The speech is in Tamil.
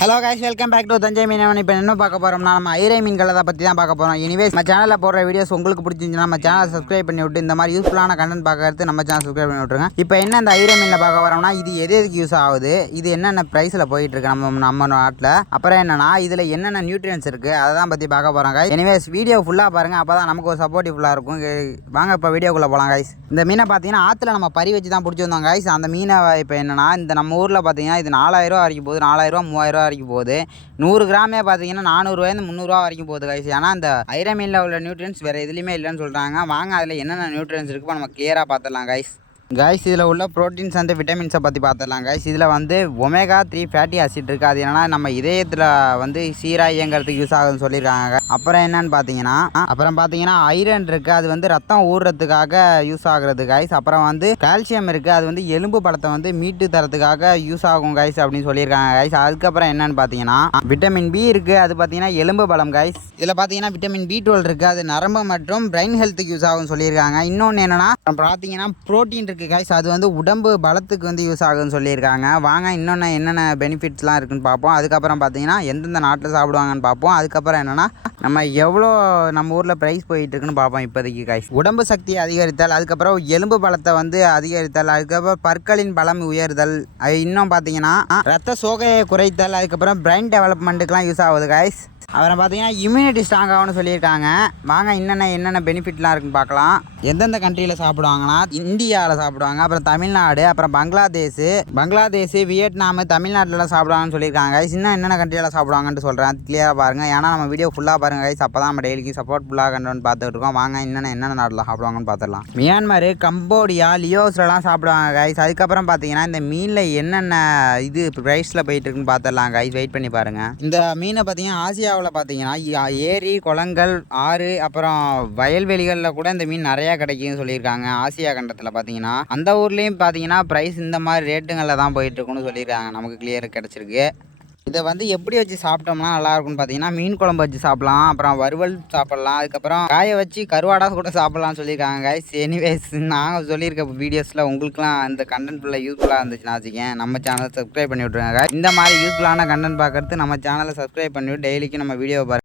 Hello guys, welcome back to Thanjai Meenavan. இப்போ என்ன பார்க்க போகிறோம்னா, நம்ம ஐரை மீன்களை பற்றி தான் பார்க்க போகிறோம். எனிவேஸ் நம்ம சேனலில் போடுற வீடியோஸ் உங்களுக்கு பிடிச்சிருந்துச்சுன்னா நம்ம சேனலை சப்ஸ்கிரைப் பண்ணி விட்டு இந்த மாதிரி யூஸ்ஃபுல்லான கண்டென்ட் பார்க்கறது நம்ம சேனல் சப்ஸ்கிரைப் பண்ணி விட்ருங்க. இப்போ என்ன இந்த ஐரை மீனில் பார்க்க போகிறோம்னா, இது எதுக்கு யூஸ் ஆகுது, இது என்னென்ன ப்ரைஸில் போயிட்டுருக்கு நம்ம நாட்டில், அப்புறம் என்னன்னா இதில் என்னென்ன நியூட்ரியன்ஸ் இருக்குது அதை தான் பற்றி பார்க்க போகிறோம் கைஸ். எனிவேஸ் வீடியோ ஃபுல்லாக பாருங்கள், அப்போ தான் நமக்கு ஒரு சப்போர்ட்டிவ்ஃபுல்லாக இருக்கும். வாங்க இப்போ வீடியோக்குள்ளே போகலாம் கைஸ். இந்த மீனை பார்த்தீங்கன்னா ஆற்றுல நம்ம பறி வச்சு தான் பிடிச்சி வந்தோம் கைஸ். அந்த மீனை இப்போ என்னென்னா இந்த நம்ம ஊரில் பார்த்தீங்கன்னா இது 4000 வரைக்கும் போகுது, 4000 3000 வரைக்கும் போகுது. 100 கிராமே பார்த்தீங்கன்னா 400 300 வரைக்கும் போகுது கைஸ். ஏன்னா அந்த ஐரை மீனில் உள்ள நியூட்ரியன்ஸ் வேறு எதுலேயுமே இல்லைன்னு சொல்கிறாங்க. வாங்க அதில் என்னென்ன நியூட்ரியன்ஸ் இருக்குப்போ நம்ம கிளியராக பார்த்துடலாம் கைஸ். இதில் உள்ள ப்ரோட்டீன்ஸ் அந்த விட்டமின்ஸை பற்றி பார்த்துடலாம் கைஸ். இதில் வந்து ஒமேகா 3 ஃபேட்டி ஆசிட் இருக்குது. அது என்னன்னா நம்ம இதயத்தில் வந்து சீராக இயங்கிறதுக்கு யூஸ் ஆகுதுன்னு சொல்லியிருக்காங்க. அப்புறம் என்னன்னு பார்த்தீங்கன்னா ஐரன் இருக்குது, அது வந்து ரத்தம் ஊறுறதுக்காக யூஸ் ஆகுறது கைஸ். அப்புறம் வந்து கால்சியம் இருக்குது, அது வந்து எலும்பு பலத்தை வந்து மீட்டு தரத்துக்காக யூஸ் ஆகும் கைஸ் அப்படின்னு சொல்லியிருக்காங்க கைஸ். அதுக்கப்புறம் என்னன்னு பார்த்தீங்கன்னா விட்டமின் பி இருக்குது, அது பார்த்தீங்கன்னா எலும்பு பலம் கைஸ். இதில் பார்த்தீங்கன்னா விட்டமின் B12 இருக்குது, அது நரம்பு மற்றும் பிரெயின் ஹெல்த்துக்கு யூஸ் ஆகும்னு சொல்லியிருக்காங்க. இன்னொன்று என்னன்னா பார்த்தீங்கன்னா ப்ரோட்டீன் இருக்குது கைஸ், அது வந்து உடம்பு பலத்துக்கு வந்து யூஸ் ஆகுதுன்னு சொல்லியிருக்காங்க. வாங்க இன்னொன்று என்னென்ன பெனிஃபிட்ஸ்லாம் இருக்குன்னு பார்ப்போம். அதுக்கப்புறம் பார்த்தீங்கன்னா எந்தெந்த நாட்டில் சாப்பிடுவாங்கன்னு பார்ப்போம். அதுக்கப்புறம் என்னென்னா நம்ம எவ்வளோ நம்ம ஊரில் ப்ரைஸ் போயிட்டுருக்குன்னு பார்ப்போம். இப்போதைக்கு கைஸ் உடம்பு சக்தியை அதிகரித்தல், அதுக்கப்புறம் எலும்பு பலத்தை வந்து அதிகரித்தல், அதுக்கப்புறம் பற்களின் பலம் உயர்தல், இன்னும் பார்த்தீங்கன்னா ரத்த சோகையை குறைத்தல், அதுக்கப்புறம் பிரெயின் டெவலப்மெண்ட்டுக்கெலாம் யூஸ் ஆகுது கைஸ். அப்புறம் பார்த்தீங்கன்னா இம்யூனிட்டி ஸ்ட்ராங் ஆகும்னு சொல்லியிருக்காங்க. வாங்க என்னென்ன பெனிஃபிட்லாம் இருக்குன்னு பார்க்கலாம். எந்தெந்த கண்ட்ரியில் சாப்பிடுவாங்கன்னா இந்தியாவில் சாப்பிடுவாங்க, அப்புறம் தமிழ்நாடு, அப்புறம் பங்களாதேஷ், வியட்நாம், தமிழ்நாட்டிலலாம் சாப்பிடுவாங்கன்னு சொல்லியிருக்காங்க கைஸ். இன்னும் என்னென்ன கண்ட்ரியில் சாப்பிடுவாங்கன்னு சொல்கிறேன், கிளியராக பாருங்கள். ஏன்னா நம்ம வீடியோ ஃபுல்லாக பாருங்கள் கைஸ், அப்போ தான் நம்ம டெய்லிக்கு சப்போர்ட் ஃபுல்லாக கண்டென்ட் பார்த்துட்டு இருக்கோம். வாங்க என்னென்ன நாட்டில் சாப்பிடுவாங்கன்னு பார்த்துடலாம். மியான்மர், கம்போடியா, லியோஸ்லாம் சாப்பிடுவாங்க கைஸ். அதுக்கப்புறம் பார்த்தீங்கன்னா இந்த மீனில் என்னென்ன இது ப்ரைஸில் போயிட்டு இருக்குன்னு பார்த்துடலாம் கைஸ், வெயிட் பண்ணி பாருங்கள். இந்த மீனை பார்த்தீங்கன்னா ஆசியாவில் பார்த்தீங்கன்னா ஏரி, குளங்கள், ஆறு, அப்புறம் வயல்வெளிகளில் கூட இந்த மீன் நிறையா கிடைக்குன்னு சொல்லியிருக்காங்க. ஆசியா கண்டத்தில் பார்த்தீங்கன்னா அந்த ஊர்லேயும் பார்த்தீங்கன்னா ப்ரைஸ் இந்த மாதிரி ரேட்டுங்களில் தான் போயிட்டுருக்குன்னு சொல்லியிருக்காங்க. நமக்கு கிளியர் கிடச்சிருக்கு. இதை வந்து எப்படி வச்சு சாப்பிட்டோம்னா நல்லாயிருக்கும்னு பார்த்தீங்கன்னா மீன் குழம்பு வச்சு சாப்பிட்லாம், அப்புறம் வறுவல் சாப்பிட்லாம், அதுக்கப்புறம் காய வச்சு கருவாடாக கூட சாப்பிட்லாம்னு சொல்லியிருக்காங்க கைஸ். எனிவேஸ் நாங்கள் சொல்லியிருக்க வீடியோஸில் உங்களுக்குலாம் இந்த கண்டென்ட் ஃபுல்லாக யூஸ்ஃபுல்லாக இருந்துச்சுன்னா வச்சுக்கேன் நம்ம சேனலை சப்ஸ்கிரைப் பண்ணி விட்ருங்க. இந்த மாதிரி யூஸ்ஃபுல்லான கண்டென்ட் பார்க்குறது நம்ம சேனலை சப்ஸ்கிரைப் பண்ணிவிட்டு டெய்லிக்கு நம்ம வீடியோ பாருங்கள்.